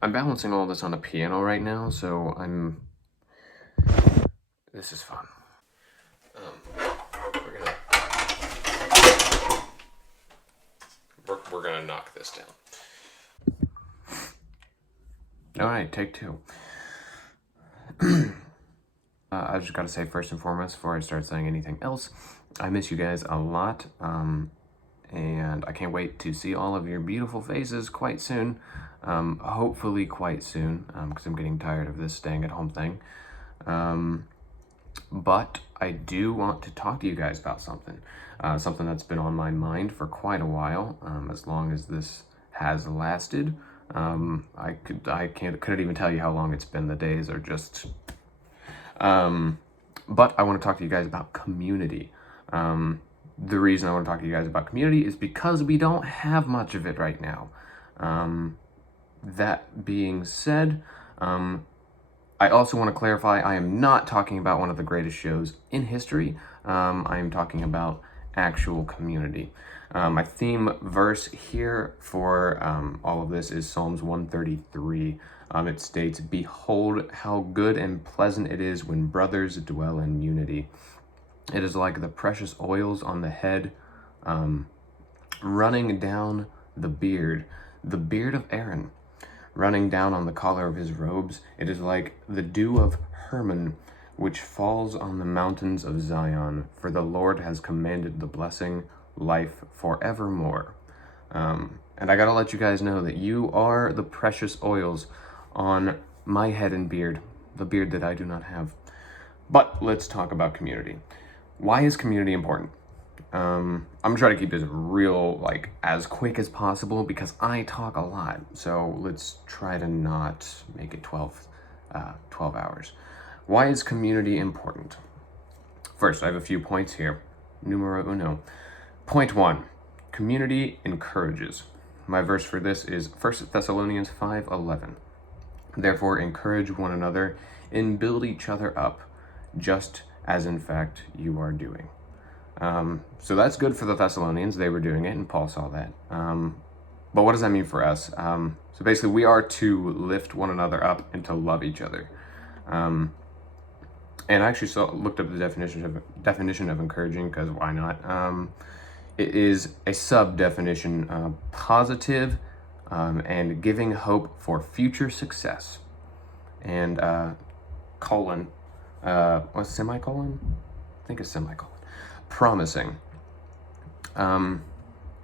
I'm balancing all this on a piano right now, so this is fun. We're gonna we're gonna knock this down. All right, take two. I just gotta say, first and foremost, before I start saying anything else, I miss you guys a lot, and I can't wait to see all of your beautiful faces quite soon. Hopefully quite soon, because I'm getting tired of this staying at home thing. But I do want to talk to you guys about something, something that's been on my mind for quite a while, as long as this has lasted. I couldn't even tell you how long it's been. The days are just, but I want to talk to you guys about community. The reason I want to talk to you guys about community is because we don't have much of it right now. That being said, I also want to clarify, I am not talking about one of the greatest shows in history. I am talking about actual community. My theme verse here for all of this is Psalms 133. It states, "Behold how good and pleasant it is when brothers dwell in unity. It is like the precious oils on the head, running down the beard of Aaron, running down on the collar of his robes. It is like the dew of Hermon, which falls on the mountains of Zion. For the Lord has commanded the blessing, life forevermore." And I gotta let you guys know that you are the precious oils on my head and beard, the beard that I do not have. But let's talk about community. Why is community important? I'm gonna try to keep this real, as quick as possible because I talk a lot. So let's try to not make it 12 hours. Why is community important? First, I have a few points here. Numero uno. Point one, community encourages. My verse for this is 1 Thessalonians 5:11. "Therefore encourage one another and build each other up, just as in fact you are doing." So that's good for the Thessalonians. They were doing it, and Paul saw that. But what does that mean for us? So basically, we are to lift one another up and to love each other. And I actually looked up the definition of encouraging, because why not? It is a sub-definition, positive, and giving hope for future success. And colon, semicolon? I think it's semicolon. Promising. And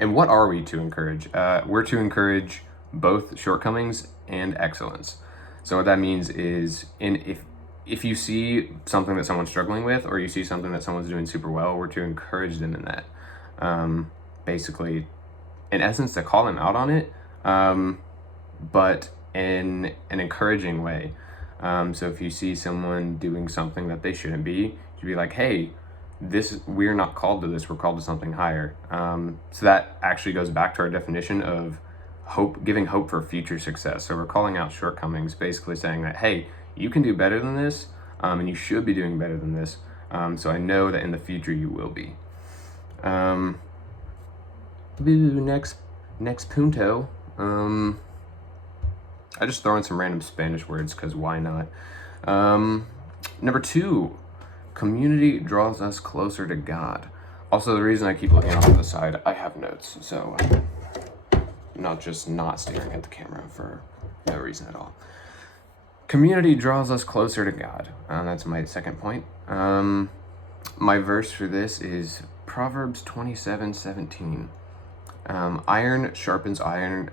what are we to encourage? We're to encourage both shortcomings and excellence. So what that means is, if you see something that someone's struggling with, or you see something that someone's doing super well, we're to encourage them in that. Basically, in essence, to call them out on it, but in an encouraging way. So if you see someone doing something that they shouldn't be, you'd be like, "Hey, we're not called to this, we're called to something higher." So that actually goes back to our definition of hope, giving hope for future success. So we're calling out shortcomings, basically saying that, hey, you can do better than this, and you should be doing better than this. So I know that in the future you will be. Next punto. I just throw in some random Spanish words because why not? Number two, community draws us closer to God. Also, the reason I keep looking off to the side, I have notes, so I'm not just not staring at the camera for no reason at all. Community draws us closer to God. That's my second point. My verse for this is Proverbs 27:17. Iron sharpens iron.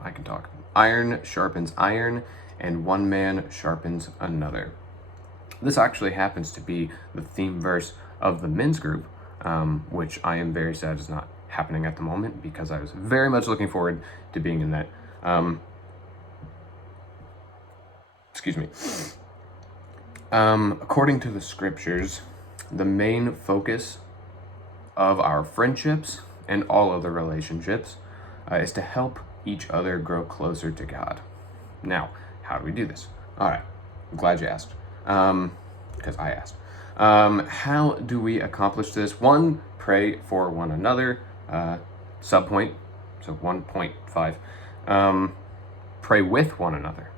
I can talk. Iron sharpens iron, and one man sharpens another. This actually happens to be the theme verse of the men's group, which I am very sad is not happening at the moment, because I was very much looking forward to being in that. Excuse me. According to the scriptures, the main focus of our friendships and all other relationships is to help each other grow closer to God. Now, how do we do this? All right, I'm glad you asked, because I asked. How do we accomplish this? One, pray for one another. Subpoint, so 1.5. pray with one another.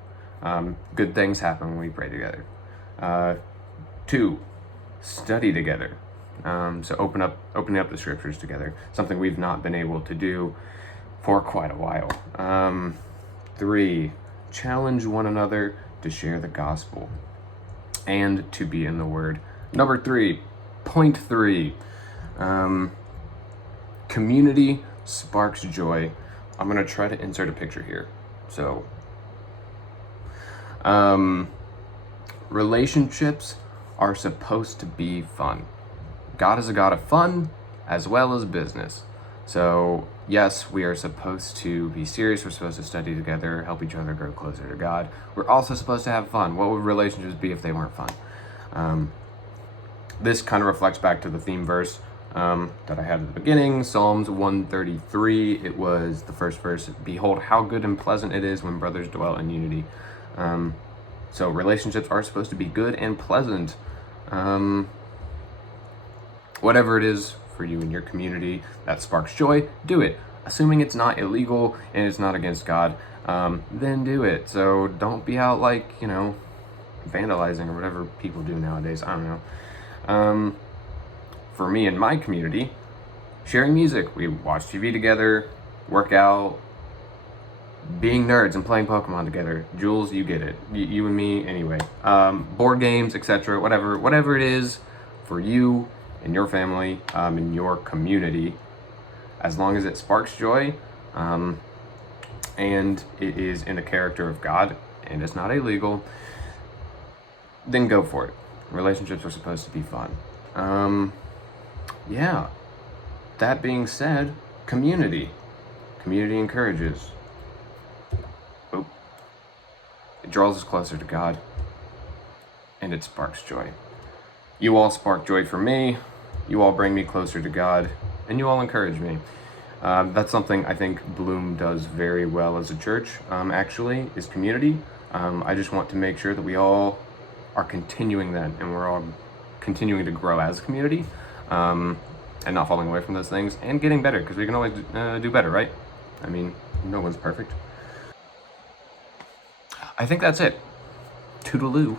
Good things happen when we pray together. 2, study together. So opening up the scriptures together, something we've not been able to do for quite a while. 3, challenge one another to share the gospel and to be in the word. Number 3, point 3, community sparks joy. I'm gonna try to insert a picture here. So, relationships are supposed to be fun. God is a God of fun as well as business. So yes, we are supposed to be serious. We're supposed to study together, help each other grow closer to God. We're also supposed to have fun. What would relationships be if they weren't fun? This kind of reflects back to the theme verse that I had at the beginning, Psalms 133. It was the first verse. Behold, how good and pleasant it is when brothers dwell in unity. So relationships are supposed to be good and pleasant. Whatever it is for you and your community that sparks joy, do it. Assuming it's not illegal and it's not against God, then do it. So don't be out like, vandalizing or whatever people do nowadays. I don't know. For me and my community, sharing music. We watch TV together, work out, being nerds and playing Pokemon together. Jules, you get it. You and me, anyway. Board games, etc. Whatever it is for you and your family, in your community, as long as it sparks joy, and it is in the character of God, and it's not illegal, then go for it. Relationships are supposed to be fun. Yeah. That being said, community. Community encourages. It draws us closer to God, and it sparks joy. You all spark joy for me, you all bring me closer to God, and you all encourage me. That's something I think Bloom does very well as a church, actually, is community. I just want to make sure that we all are continuing that, and we're all continuing to grow as a community, and not falling away from those things, and getting better, because we can always do better, right? I mean, no one's perfect. I think that's it. Toodaloo.